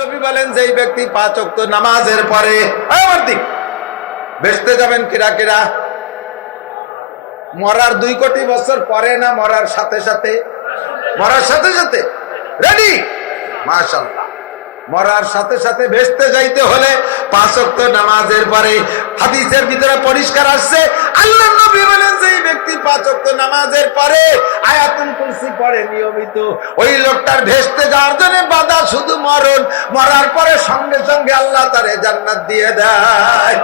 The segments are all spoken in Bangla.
নবী বলেন যে ব্যক্তি 5 ওয়াক্ত নামাজের পরে বেহেশতে যাবেন কিরা কিরা? মরার 2 কোটি বছর পরে না মরার সাথে সাথে? মরার সাথে সাথে। রেডি? মাশাআল্লাহ। মরার সাথে সাথে বেহেশতে যাইতে হলে 5 ওয়াক্ত নামাজের পরে। হাদিসের ভিতরে পরিষ্কার আসছে, আল্লাহর নবী বলেন যে ব্যক্তি 5 ওয়াক্ত নামাজের পরে আয়াতুল কুরসি পড়ে নিয়মিত, ওই লোকটার বেহেশতে যাওয়ার জন্য বাধা শুধু মরণ। মরার পরে সঙ্গে সঙ্গে আল্লাহ তারে জান্নাত দিয়ে দেয়।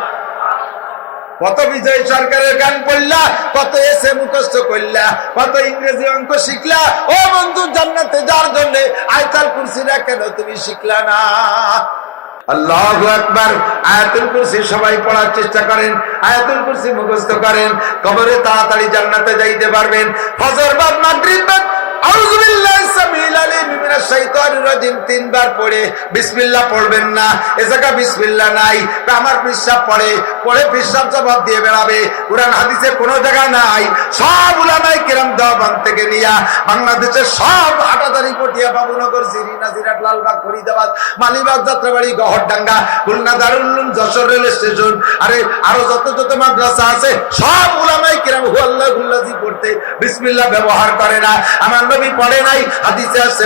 কত বিজয় সরকারের গান পড়লা, কত এসে মুখস্থ করলা, কত ইংরেজি অঙ্ক শিখলা। ও বন্ধু, জান্নাতে যাওয়ার জন্য আয়াতুল কুরসিটা কেন তুমি শিখলা না? আল্লাহু আকবার। আয়াতুল কুরসি সবাই পড়ার চেষ্টা করেন, আয়াতুল কুরসি মুখস্থ করেন, কবরে তাড়াতাড়ি জান্নাতে যাইতে পারবেন। ফজর বাদ মাগরিব বাদ আউযু বিল্লাহি সামিল আলিম মিনাশ শাইতানির রাজিম 3 বার পড়ে বিসমিল্লাহ পড়বেন না। এ জায়গা বিসমিল্লাহ নাই, আমার পেশাব পড়ে পেশাব জবাব দিয়ে বেড়াবে। কুরআন হাদিসে কোনো জায়গা নাই। সব উলামায়ে কেরাম দেওবন্দ থেকে নিয়া বাংলাদেশের সব আটাদারি পটিয়া বাবুনগর জিরি নাজিরাট লালবাগ ফরিদাবাদ মালিবাগ যাত্রাবাড়ি গহরডাঙ্গা খুলনা দারুল উলুম যশোর রেল স্টেশন আরো যত মাদ্রাসা আছে সব উলামায়ে কেরাম হু আল্লাহ গুল্লাজি পড়তে বিসমিল্লাহ ব্যবহার করে না। আমার নবী পড়ে নাই, হাদিসে আছে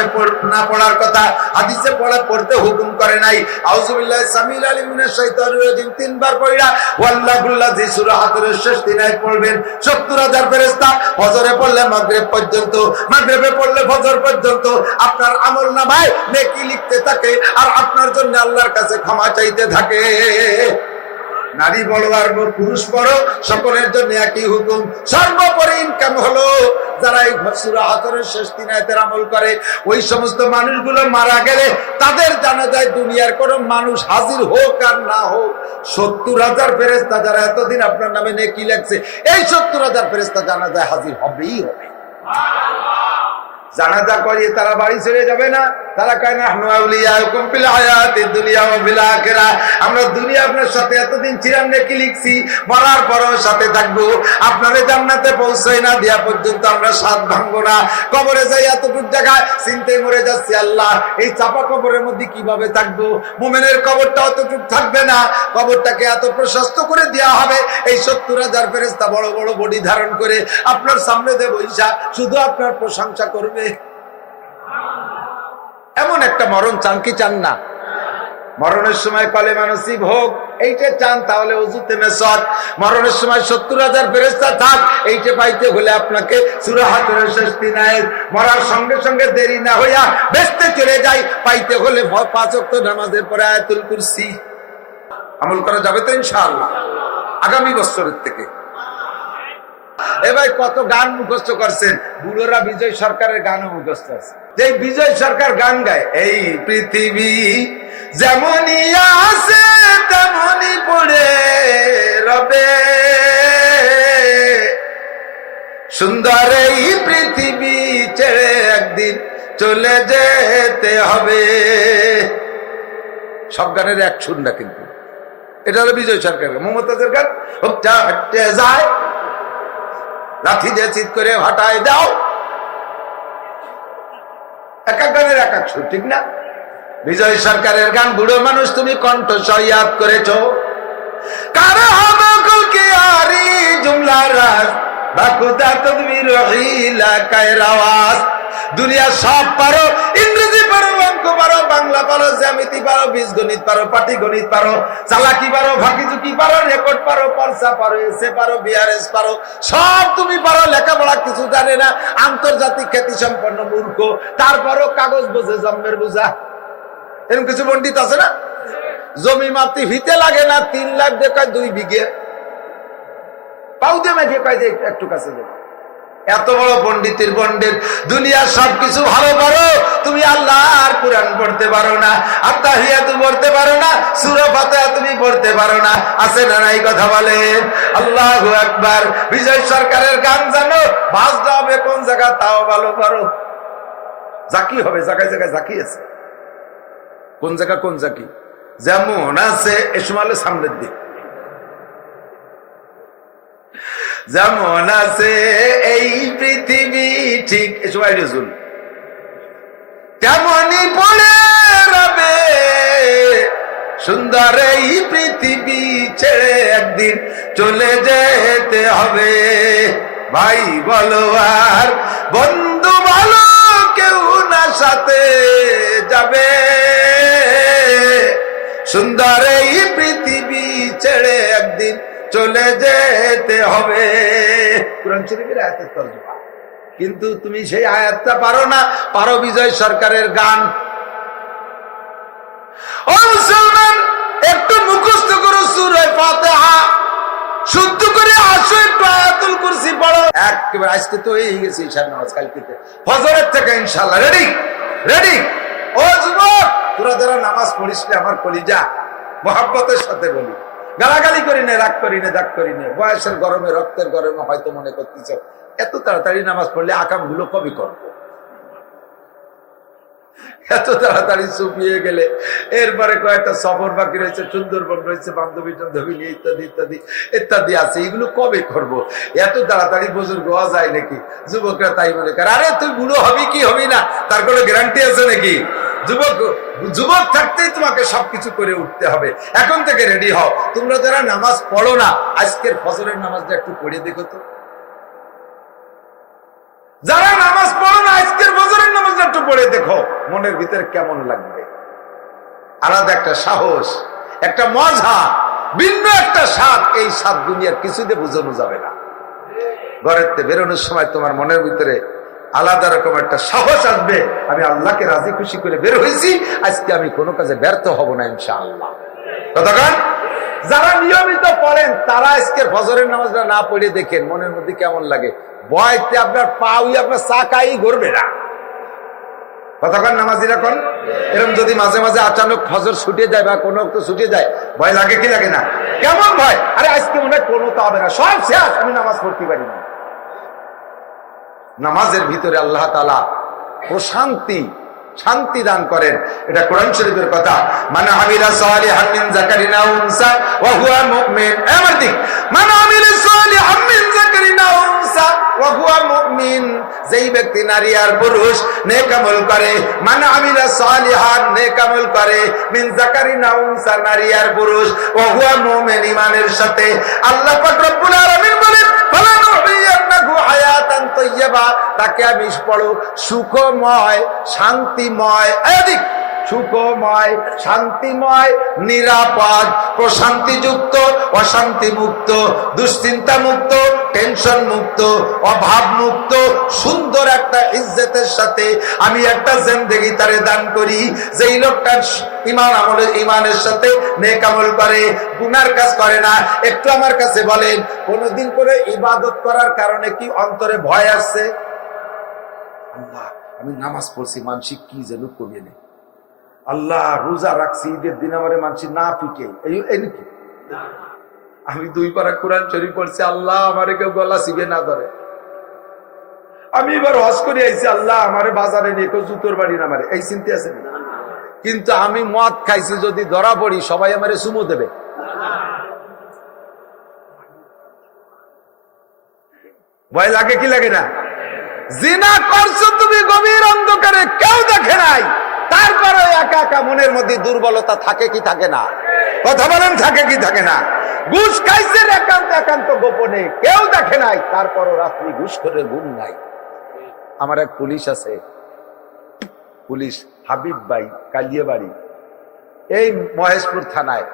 না পড়ার কথা, হাদিসে পড়তে হুকুম করে নাই। আউযু বিল্লাহি সামিল আলিম মিনাশ শাইতানির রাজিম 3 বার পড়া ওয়াল্লাহুল্লাযী সূরা হাজরের শেষ 3 আয়াত পড়বেন। ৭০,০০০ ফেরেশতা ফজরে পড়লে মাগরিব পর্যন্ত, মাগরিবে পড়লে ফজর পর্যন্ত আপনার আমলনামায় নেকি লিখতে থাকে আর আপনার জন্য আল্লাহর কাছে ক্ষমা চাইতে থাকে। নারী বড় আর পুরুষ বড়, সকলের জন্য একই হুকুম। সর্বোপরি ইনকাম হলো যারা এই সূরা হাজরের শেষ 3 আয়াতের আমল করে। ওই সমস্ত মানুষগুলো মারা গেলে তাদের জানাজায় দুনিয়ার কোন মানুষ হাজির হোক আর না হোক, ৭০,০০০ ফেরেশতা যারা এতদিন আপনার নামে নেকি লেখছে, এই ৭০,০০০ ফেরেশতা জানাজায় হাজির হবেই হবে। জানাজা করিয়ে তারা বাড়ি ছেড়ে যাবে না। তারা কয় না নাহনু আউলিয়াউকুম ফিল হায়াতিদ দুনিয়া ওয়া ফিল আখিরাহ, আমরা দুনিয়া আপনার সাথে এতদিন ছিলাম নেকি লিখছি, মরার পরেও সাথে থাকবো। আপনারে জান্নাতে পৌঁছাই না দেয়া পর্যন্ত আমরা সাথ ভাঙবো না। কবরে যাই এতটুক জায়গায় চিন্তায় মরে যাচ্ছি, আল্লাহ এই চাপা কবরের মধ্যে কিভাবে থাকবো? মুমিনের কবরটা অতটুক থাকবে না, কবরটাকে এত প্রশস্ত করে দেওয়া হবে। এই ৭০,০০০ ফেরেশতা বড় বড় বডি ধারণ করে আপনার সামনে দেব ঈশা, শুধু আপনার প্রশংসা করবে। এমন একটা মরণ চান কি চান না? মরণের সময় কলেমা নসিব হোক এইটা চান, তাহলে ওযুতে মেসওয়াক। মরণের সময় ৭০,০০০ ফেরেশতা থাক, এইটা পাইতে হলে আপনাকে সূরা হাজরের শেষ 3 আয়াত মরার সঙ্গে সঙ্গে দেরি না হইয়া বেহেশতে চলে যায়, পাইতে হলে 5 ওয়াক্ত নামাজের পরে আয়াতুল কুরসি। আমল করা যাবে তো ইনশাআল্লাহ আগামী বছরের থেকে। এবার কত গান মুখস্থ করছেন, বুড়োরা বিজয় সরকারের গানও মুখস্থ আছে। যে বিজয় সরকার গান গায়, এই পৃথিবী যেমনই আছে তেমনই পড়ে রবে, সুন্দর এই পৃথিবী ছেড়ে একদিন চলে যেতে হবে। সব গানের এক সুর না, কিন্তু এটা হলো বিজয় সরকারের। মমতাজের গান হাঁটতে যায়, লাঠি দিয়ে চিৎ করে হটায় দাও, এক এক গানের এক এক সুর, ঠিক না? বিজয় সরকারের গান বুড়ো মানুষ তুমি কণ্ঠ সয়াদ করেছো, কারে হবে কলকে আরি জুমলা রাজ বাকুদা তদবির রহিলা কায়রাওয়াজ। দুনিয়া সব পারো, ইংরেজি পারো, অঙ্ক পারো, বাংলা পারো, জ্যামিতি পারো, বীজগণিত পারো, পাটিগণিত পারো, চালাকি পারো, ফাঁকিঝুঁকি পারো, রেকর্ড পারো, পরসা পারো, এসে পারো, বিআরএস পারো, সব তুমি পারো। লেখাপড়া কিছু জানে না, আন্তর্জাতিক খ্যাতি সম্পন্ন মূর্খ, তারপরও কাগজ বোঝে জন্মের বোঝা। এরকম কিছু পণ্ডিত আছে না? জমি মাপতে ভিতে লাগে না, 3 লাখ দিয়ে কয় 2 বিঘে, পাউদে মেঘে কয় যে একটু কাছে যাবে। এত বড় পণ্ডিতের পণ্ডিত, দুনিয়ার সবকিছু ভালো পারো, তুমি আল্লাহর কুরআন পড়তে পারো না, আত্তাহিয়াতু পড়তে পারো না, সূরা ফাতিহা তুমি পড়তে পারো না। আছে না নাই? কথা বলেন। আল্লাহু আকবার। বিজয় সরকারের গান জানো, বাজতে হবে কোন জায়গা তাও ভালো পারো। জাকি হবে, জায়গায় জায়গায় জাকি আছে। কোন জায়গা কোন জাকি? যেমন আছে এ সময় সামনের দিক, যেমন আছে এই পৃথিবী ঠিক এ সময় রেজুল, তেমনই পড়ে রবে সুন্দর এই পৃথিবী ছেড়ে একদিন চলে যেতে হবে। ভাই বলো আর বন্ধু বলো, কেউ না সাথে যাবে। সুন্দর এই পৃথিবী ছেড়ে একদিন চলে যেতে হবে। কুরআন শরীফের আয়াতের তর্জমা। কিন্তু তুমি সেই আয়াতটা পারো না, পারো বিজয় সরকারের গান। ও মুসলমান, একটু মুখস্থ করো সূরা ফাতিহা, শুদ্ধ করে আসো, একটু আয়াতুল কুরসি পড়ো। একেবারে আজকে তো এই গেছে ঈশার নামাজ, কালকে ফজরের থেকে ইনশাআল্লাহ রেডি রেডি। ও যুবক, তোরা যারা নামাজ পড়িস না, আমার কলিজা মহব্বতের সাথে বলি, গালাগালি করি না, রাগ করি না, দাগ করি না। বয়সের গরমে, রক্তের গরমে হয়তো মনে করতেছ এত তাড়াতাড়ি নামাজ পড়লে আকাম গুলো কবি করবো। এত তাড়াতাড়ি চুপিয়ে গেলে এরপরে কয়েকটা সফর বাকি রয়েছে, সুন্দরবন রয়েছে, বান্ধবী টান্ধবী নিয়ে ইত্যাদি ইত্যাদি ইত্যাদি আছে, এগুলো কবে করব? এত তাড়াতাড়ি বুজুর্গ হওয়া যায় নাকি? যুবকরা তাই মনে করে। আরে তুই বুড়ো হবি কি হবি না তার কোনো গ্যারান্টি আছে নাকি? যুবক থাকতেই তোমাকে সবকিছু করে উঠতে হবে। এখন থেকে রেডি হও। তোমরা যারা নামাজ পড়ো না, আজকের ফজরের নামাজটা একটু পড়ে দেখো তো। যারা নামাজ পড়ো না, আজকের ফজরের নামাজটা একটু পড়ে দেখো, মনের ভিতরে কেমন লাগবে। আলাদা একটা সাহস, একটা মজা, ভিন্ন একটা স্বাদ। এই স্বাদ দুনিয়ার কিছুতে বোঝানো যাবে না। ঘরের থেকে বেরোনোর সময় তোমার মনের ভিতরে আলাদা রকম একটা সাহস আসবে, আমি আল্লাহকে রাজি খুশি করে বের হয়েছি, আজকে আমি কোনো কাজে ব্যর্থ হব না ইনশাআল্লাহ। কতক্ষণ যারা নিয়মিত পড়েন তারা আজকের ফজরের নামাজটা না পড়ে দেখেন মনের মধ্যে কেমন লাগে। ভয়তে আপনার পাউই আপনার চাকাই ঘুরবে না। কতক্ষণ নামাজিরা কোন এরকম যদি মাঝে মাঝে আচানক ফজর ছুটে যায় বা কোনো একটু ছুটে যায়, ভয় লাগে কি লাগে না? কেমন ভয়? আরে আজকে মনে হয় কোনো তো হবে না, সব শেষ, আমি নামাজ পড়তে পারি না। নামাজের ভিতরে আল্লাহ তাআলা প্রশান্তি, শান্তি দান করেন। এটা কোরআন শরীফের কথা। মান আমিলা সালিহান মিন যাকারিন আও উনসা ওয়া হুয়া মুমিন। আমার দিক, মান আমিলা সালিহান মিন যাকারিন আও উনসা ওয়া হুয়া মুমিন, যেই ব্যক্তি নারী আর পুরুষ নেক আমল করে, মান আমিলা সালিহান, নেক আমল করে, মিন যাকারিন আও উনসা, নারী আর পুরুষ, ওয়া হুয়া মুমিন, ঈমানের সাথে। আল্লাহ পাক রব্বুল আলামিন বলেন, ফালানুহিয়ান্নাহু হায়াতান তাইয়্যিবা, তাকে আমি পড়ো সুখময়, শান্তিময়, এদিক সুখময়, শান্তিময়, নিরাপদ, প্রশান্তিযুক্ত, অশান্তি মুক্ত, দুশ্চিন্তা মুক্ত, টেনশন মুক্ত, অভাব মুক্ত, সুন্দর একটা ইজ্জতের সাথে আমি একটা জিন্দেগি তারে দান করি। যেই লোকটা ঈমান আমলে, ঈমানের সাথে নেক আমল করে, গুনার কাজ করে না। একটু আমার কাছে বলেন, কোনদিন করে ইবাদত করার কারণে কি অন্তরে ভয় আসছে? আল্লাহ, আমি নামাজ পড়ছি, মানসিক কি যেন কমিয়ে নেই। আল্লাহ, রোজা রাখছি, ঈদের দিন আমার মানসি না পিটে, এই নাকি? আমি 2 পারা কোরআন শরীফ পড়ছি, আল্লাহ আমারে কেউ গলা চিবে না ধরে। আমি এবার হজ করে আইছি, আল্লাহ আমারে বাজারে নিয়ে কেউ জুতোর বাড়ি না মারে, এই চিন্তা আছে না? কিন্তু আমি মদ খাইছি, যদি ধরা পড়ি সবাই আমারে চুমু দেবে। ভয় লাগে কি লাগে না? জিনা করছো তুমি গভীর অন্ধকারে, কেউ দেখে নাই, তারপরে একা একা মনের মধ্যে দুর্বলতা থাকে কি থাকে না? কথা বলেন, থাকে কি থাকে না? ঘুষ খাইছেন একান্ত একান্ত গোপনে, কেউ দেখে নাই, তারপরও রাত্রি ঘুষ করে ঘুম নাই। আমার এক পুলিশ আছে, পুলিশ হাবিব ভাই, কালিয়াবাড়ি, এই মহেশপুর থানায়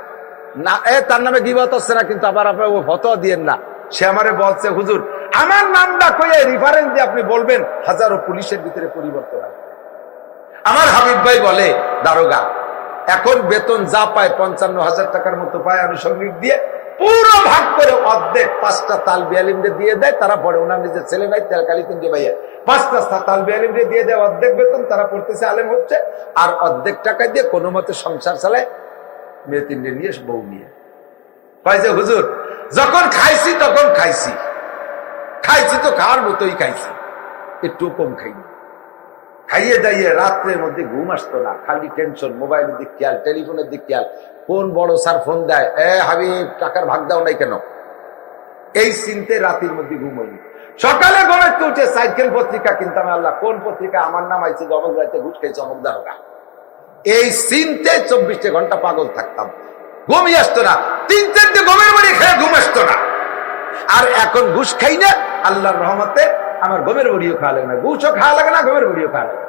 না, তার নামে গিবত হচ্ছে না, কিন্তু আবার আপনার ও ফতোয়া দিয়েন না। সে আমারে বলছে, হুজুর আমার নামটা কইয়ে রেফারেন্স দিয়ে আপনি বলবেন, হাজারো পুলিশের ভিতরে পরিবর্তন হয়। আমার হাবিব ভাই বলে, দারোগা এখন বেতন যা পায় 55,000 টাকার মতো পায়, আনুষঙ্গিক দিয়ে পুরো ভাগ করে অর্ধেক 5টা তালবি আলিমদের দিয়ে দেয়, তারা পড়ে। ওনার নিজের ছেলে নাই, তেলকালিতুন্দি ভাইয়া 5টা তালবি আলিমদের দিয়ে দেয় অর্ধেক বেতন, তারা পড়তেছে, আলেম হচ্ছে, আর অর্ধেক টাকা দিয়ে কোনো মতে সংসার চালায়, মেয়ে 3টে নিয়ে, বউ নিয়ে। যে হুজুর যখন খাইছি তখন খাইছি, খাইছি তো খাওয়ার মতোই খাইছি, একটু কম খাইনি। খাইয়ে দাইয়ে রাত্রের মধ্যে ঘুম আসতো না, খালি টেনশন, মোবাইলের দিক খেয়াল, টেলিফোনের দিক খেয়াল, কোন বড় স্যার ফোন দেয়, হাবিব টাকার ভাগ দাও নাই কেন, এই চিন্তে রাতের মধ্যে ঘুম হয়নি। সকালে ঘুমে উঠে সাইকেল পত্রিকা কিনতাম, আল্লাহ কোন পত্রিকা আমার নাম আইছে, অমুক রাইতে ঘুষ খাইছে অমুক দারোগা, এই চিন্তে 24 ঘন্টা পাগল থাকতাম। ঘুমই আসতো না, 3-4টে গমের বাড়ি খেয়ে ঘুম আসতো না। আর এখন ঘুষ খাই না, আল্লাহর রহমতে আমার গমের বড়িও খাওয়া লাগে না, ঘুষও খাওয়া লাগে না, গমের বড়িও খাওয়া লাগে না।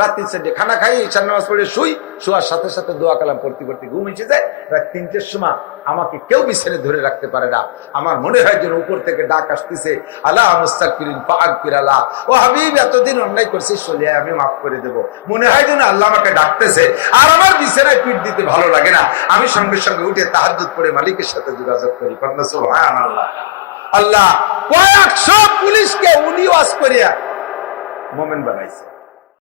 রাত 3-4টে খানা খাই, ঈশার নামাজ পড়ে শুই, শোয়ার সাথে সাথে দোয়া কালাম পড়তে পড়তে ঘুম এসে যায়। রাত 3টের সময় আমাকে কেউ বিছানে ধরে রাখতে পারে না। আমার মনে হয় যেন উপর থেকে ডাক আসতেছে, আল্লাহ মুস্তাগফিরিন ফাগফির আল্লাহ, ও হাবিব এতদিন অন্যায় করছিস, চলে আমি মাফ করে দেব। মনে হয় যেন আল্লাহ আমাকে ডাকতেছে। আর আমার বিছানায় পিঠ দিতে ভালো লাগে না, আমি সঙ্গে সঙ্গে উঠে তাহাজ্জুদ পড়ে মালিকের সাথে যোগাযোগ করি। সুবহানাল্লাহ। আল্লাহ কয়েকশো পুলিশকে উনি ওয়াজ করিয়া মোমেন বানাইছে।